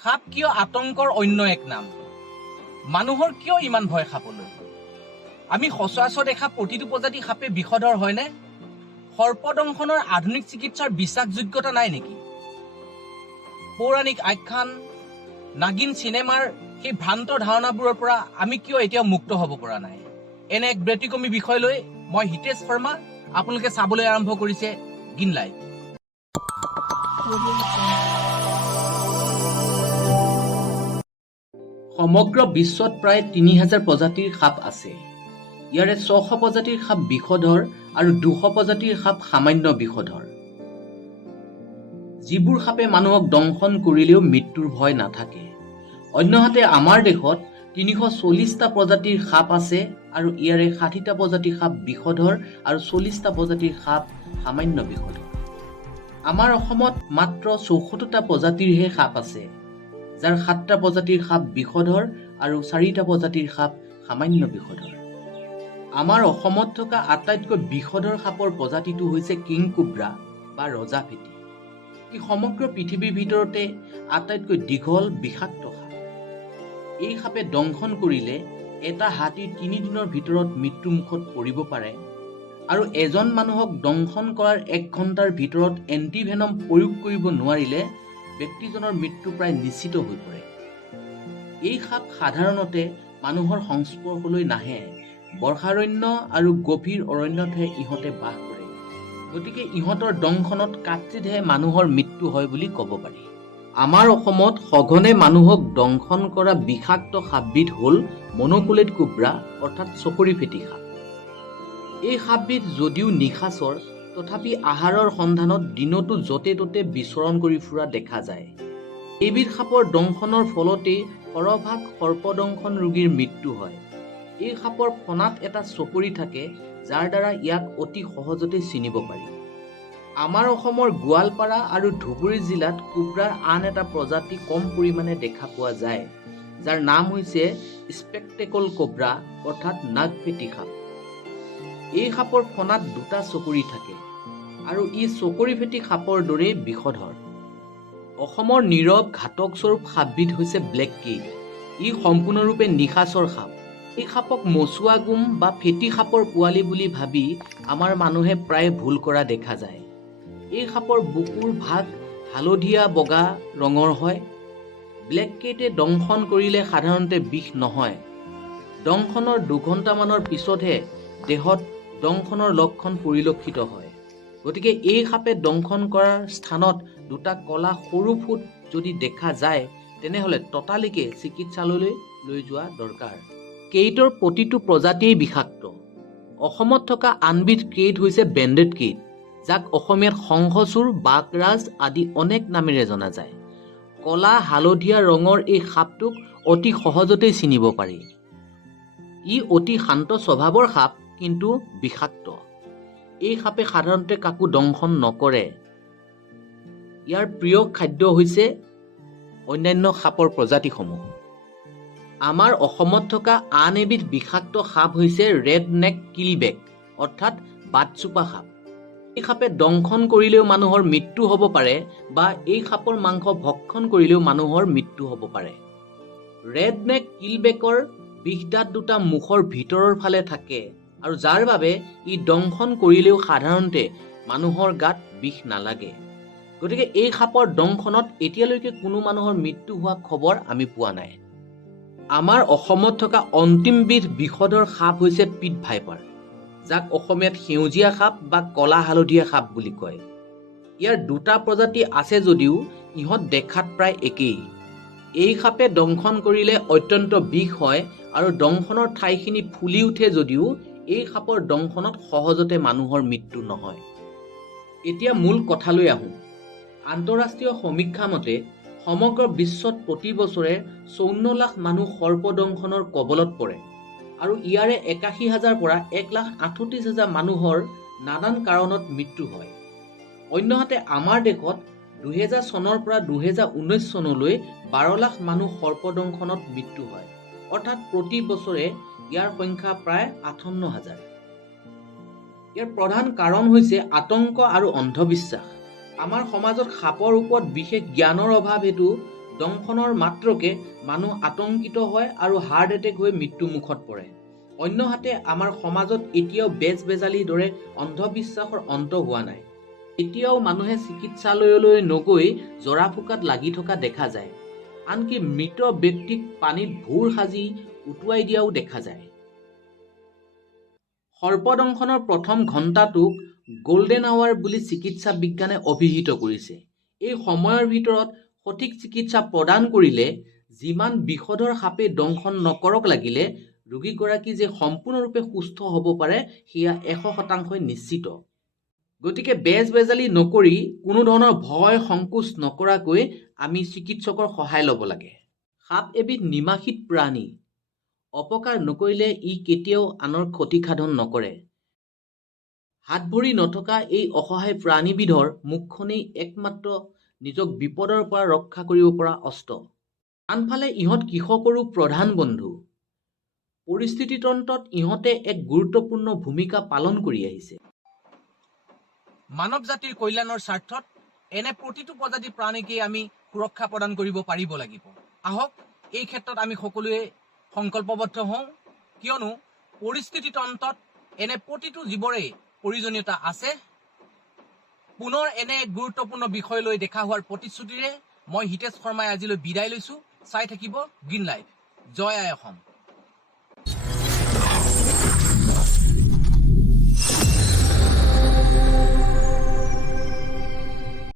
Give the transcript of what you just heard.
সাপ কিয় আতংকৰ অন্য এক নাম? মানুহৰ কিয় ইমান ভয় সাপলৈ? আমি সচৰাচৰ দেখা প্ৰতিটো প্ৰজাতি সাপে বিষধৰ হয়নে? সৰ্পদংশনৰ আধুনিক চিকিৎসাৰ বিশ্বাসযোগ্যতা নাই নেকি? পৌৰাণিক আখ্যান, নাগিন চিনেমাৰ সেই ভ্ৰান্ত ধাৰণাবোৰৰ পৰা আমি কিয় এতিয়াও মুক্ত হ'ব পৰা নাই? এনে এক ব্যতিক্ৰমী বিষয় লৈ মই হিতেশ শৰ্মা, আপোনালোকে চাবলৈ আৰম্ভ কৰিছে গ্ৰীণলাইট। সমগ্ৰ বিশ্বত প্ৰায় ৩,০০০ প্ৰজাতিৰ সাপ আছে। ইয়াৰে ৬০০ প্ৰজাতিৰ সাপ বিষধৰ আৰু ২০০ প্ৰজাতিৰ সাপ সামান্য বিষধৰ। যিবোৰ সাপে মানুহক দংশন কৰিলেও মৃত্যুৰ ভয় নাথাকে। অন্যহাতে আমাৰ দেশত ৩৪০টা প্ৰজাতিৰ সাপ আছে আৰু ইয়াৰে ৬০টা প্ৰজাতিৰ সাপ বিষধৰ আৰু ৪০টা প্ৰজাতিৰ সাপ সামান্য বিষধৰ। আমাৰ অসমত মাত্ৰ ৭৪টা প্ৰজাতিৰহে সাপ আছে, যাৰ ৭টা প্ৰজাতিৰ সাপ বিষধৰ আৰু ৪টা প্ৰজাতিৰ সাপ সামান্য বিষধৰ। আমাৰ অসমত থকা আটাইতকৈ বিষধৰ সাপৰ প্ৰজাতিটো হৈছে কিং কোব্ৰা বা ৰজা ফেটি। ই সমগ্ৰ পৃথিৱীৰ ভিতৰতে আটাইতকৈ দীঘল বিষাক্ত সাপ। এই সাপে দংশন কৰিলে এটা হাতীৰ ৩ দিনৰ ভিতৰত মৃত্যুমুখত পৰিব পাৰে আৰু এজন মানুহক দংশন কৰাৰ ১ ঘণ্টাৰ ভিতৰত এণ্টিভেনম প্ৰয়োগ কৰিব নোৱাৰিলে ব্যক্তিজনৰ মৃত্যু প্ৰায় নিশ্চিত হৈ পৰে। এই সাপ সাধাৰণতে মানুহৰ সংস্পৰ্শলৈ নাহে। বৰ্ষাৰণ্য আৰু গভীৰ অৰণ্যতহে ইহঁতে বাস কৰে। গতিকে ইহঁতৰ দংশনত কাৎচিতহে মানুহৰ মৃত্যু হয় বুলি ক'ব পাৰি। আমাৰ অসমত সঘনে মানুহক দংশন কৰা বিষাক্ত সাপবিধ হ'ল মন'কুলেট কোব্ৰা অৰ্থাৎ চকৰি ফেটি সাপ। এই সাপবিধ যদিও নিশাচৰ, তথাপি আহাৰৰ সন্ধানত দিনতো য'তে ত'তে বিচৰণ কৰি ফুৰা দেখা যায়। এইবিধ সাপৰ দংশনৰ ফলতেই সৰহভাগ সৰ্পদংশন ৰোগীৰ মৃত্যু হয়। এই সাপৰ ফণাত এটা চকৰি থাকে, যাৰ দ্বাৰা ইয়াক অতি সহজতে চিনিব পাৰি। আমাৰ অসমৰ গোৱালপাৰা আৰু ধুবুৰী জিলাত কোব্ৰাৰ আন এটা প্ৰজাতি কম পৰিমাণে দেখা পোৱা যায়, যাৰ নাম হৈছে স্পেকটেকল কোব্ৰা অৰ্থাৎ নাগফেটি সাপ। এই সাপৰ ফণাত 2টা চকৰি থাকে আৰু ই চকৰি ফেটি সাপৰ দৰেই বিষধৰ। অসমৰ নীৰৱ ঘাতকস্বৰূপ সাপবিধ হৈছে ব্লেক কেইট। ই সম্পূৰ্ণৰূপে নিশাচৰ সাপ। এই সাপক মচুৱা গুম বা ফেটি সাপৰ পোৱালি বুলি ভাবি আমাৰ মানুহে প্ৰায় ভুল কৰা দেখা যায়। এই সাপৰ বুকুৰ ভাগ হালধীয়া বগা ৰঙৰ হয়। ব্লেক কেইটে দংশন কৰিলে সাধাৰণতে বিষ নহয়। দংশনৰ 2 ঘণ্টামানৰ পিছতহে দেহত দংশনৰ লক্ষণ পৰিলক্ষিত হয়। গতিকে এই সাপে দংশন কৰাৰ স্থানত 2টা কলা সৰু ফুট যদি দেখা যায়, তেনেহ'লে ততালিকে চিকিৎসালয়লৈ লৈ যোৱা দৰকাৰ। কেইটৰ প্ৰতিটো প্ৰজাতিয়েই বিষাক্ত। অসমত থকা আনবিধ কেইট হৈছে বেণ্ডেড কেইট, যাক অসমীয়াত শংখচূড়, বাঘৰাজ আদি অনেক নামেৰে জনা যায়। কলা হালধীয়া ৰঙৰ এই সাপটোক অতি সহজতেই চিনিব পাৰি। ই অতি শান্ত স্বভাৱৰ সাপ, কিন্তু বিষাক্ত। এই সাপে সাধাৰণতে কাকো দংশন নকৰে। ইয়াৰ প্ৰিয় খাদ্য হৈছে অন্যান্য সাপৰ প্ৰজাতিসমূহ। আমাৰ অসমত থকা আন এবিধ বিষাক্ত সাপ হৈছে ৰেড নেক কিলবেক অৰ্থাৎ বাটচুপা সাপ। এই সাপে দংশন কৰিলেও মানুহৰ মৃত্যু হ'ব পাৰে বা এই সাপৰ মাংস ভক্ষণ কৰিলেও মানুহৰ মৃত্যু হ'ব পাৰে। ৰেড নেক কিলবেকৰ বিষদাঁত 2টা মুখৰ ভিতৰৰ ফালে থাকে আৰু যাৰ বাবে ই দংশন কৰিলেও সাধাৰণতে মানুহৰ গাত বিষ নালাগে। গতিকে এই সাপৰ দংশনত এতিয়ালৈকে কোনো মানুহৰ মৃত্যু হোৱা খবৰ আমি পোৱা নাই। আমাৰ অসমত থকা অন্তিমবিধ বিষধৰ সাপ হৈছে পিট ভাইপাৰ, যাক অসমীয়াত সেউজীয়া সাপ বা কলা হালধীয়া সাপ বুলি কয়। ইয়াৰ 2টা প্ৰজাতি আছে যদিও ইহঁত দেখাত প্ৰায় একেই। এই সাপে দংশন কৰিলে অত্যন্ত বিষ হয় আৰু দংশনৰ ঠাইখিনি ফুলি উঠে যদিও এই সাপৰ দংশনত সহজতে মানুহৰ মৃত্যু নহয়। এতিয়া মূল কথালৈ আহোঁ। আন্তঃৰাষ্ট্ৰীয় সমীক্ষা মতে সমগ্ৰ বিশ্বত প্ৰতি বছৰে 54 লাখ মানুহ সৰ্পদংশনৰ কবলত পৰে আৰু ইয়াৰে ৮১,০০০ পৰা ১,৩৮,০০০ মানুহৰ নানান কাৰণত মৃত্যু হয়। অন্যহাতে আমাৰ দেশত ২০০০ চনৰ পৰা ২০১৯ চনলৈ ১২ লাখ মানুহ সৰ্পদংশনত মৃত্যু হয়, অৰ্থাৎ প্ৰতি বছৰে ইয়াৰ সংখ্যা প্ৰায় ৫৮,০০০। ইয়াৰ প্ৰধান কাৰণ হৈছে আতংক আৰু অন্ধবিশ্বাস। আমাৰ সমাজত সাপৰ ওপৰত বিশেষ জ্ঞানৰ অভাৱ হেতু দংশনৰ মাত্ৰকে মানুহ আতংকিত হয় আৰু হাৰ্ট এটেক হৈ মৃত্যু মুখত পৰে। অন্যহাতে আমাৰ সমাজত এতিয়াও বেজ-বেজালিৰ দৰে অন্ধবিশ্বাসৰ অন্ত হোৱা নাই। এতিয়াও মানুহে চিকিৎসালয়লৈ নগৈ জৰা ফুকাত লাগি থকা দেখা যায়। আনকি মৃত ব্যক্তিক পানীত ভুৰ সাজি উটুৱাই দিয়াও দেখা যায়। সৰ্পদংশনৰ প্ৰথম ঘণ্টাটোক গোল্ডেন আৱাৰ বুলি চিকিৎসা বিজ্ঞানে অভিহিত কৰিছে। এই সময়ৰ ভিতৰত সঠিক চিকিৎসা প্ৰদান কৰিলে যিমান বিষধৰ সাপে দংশন নকৰক লাগিলে ৰোগীগৰাকী যে সম্পূৰ্ণৰূপে সুস্থ হ'ব পাৰে সেয়া 100% নিশ্চিত। গতিকে বেজ-বেজালি নকৰি কোনো ধৰণৰ ভয় সংকোচ নকৰাকৈ আমি চিকিৎসকৰ সহায় ল'ব লাগে। সাপ এবিধ নিমাসিত প্ৰাণী। অপকাৰ নকৰিলে ই কেতিয়াও আনৰ ক্ষতিসাধন নকৰে। হাত ভৰি নথকা এই অসহায় প্ৰাণীবিধৰ মুখখনেই একমাত্ৰ নিজক বিপদৰ পৰা ৰক্ষা কৰিব পৰা অস্ত্ৰ। আনফালে ইহঁত কৃষকৰো প্ৰধান বন্ধু। পৰিস্থিতিতন্ত্ৰত ইহঁতে এক গুৰুত্বপূৰ্ণ ভূমিকা পালন কৰি আহিছে। মানৱ জাতিৰ কল্যাণৰ স্বাৰ্থত এনে প্ৰতিটো প্ৰজাতিৰ প্ৰাণীকেই আমি সুৰক্ষা প্ৰদান কৰিব পাৰিব লাগিব। আহক এই ক্ষেত্ৰত আমি সকলোৱে সংকল্পবদ্ধ হওঁ, কিয়নো পৰিস্থিতিতন্ত্ৰত এনে প্ৰতিটো জীৱৰে প্ৰয়োজনীয়তা আছে। পুনৰ এনে এক গুৰুত্বপূৰ্ণ বিষয় লৈ দেখা হোৱাৰ প্ৰতিশ্ৰুতিৰে মই হিতেশ শৰ্মাই আজিলৈ বিদায় লৈছোঁ। চাই থাকিব গ্ৰীণ লাইফ। জয় আই অসম।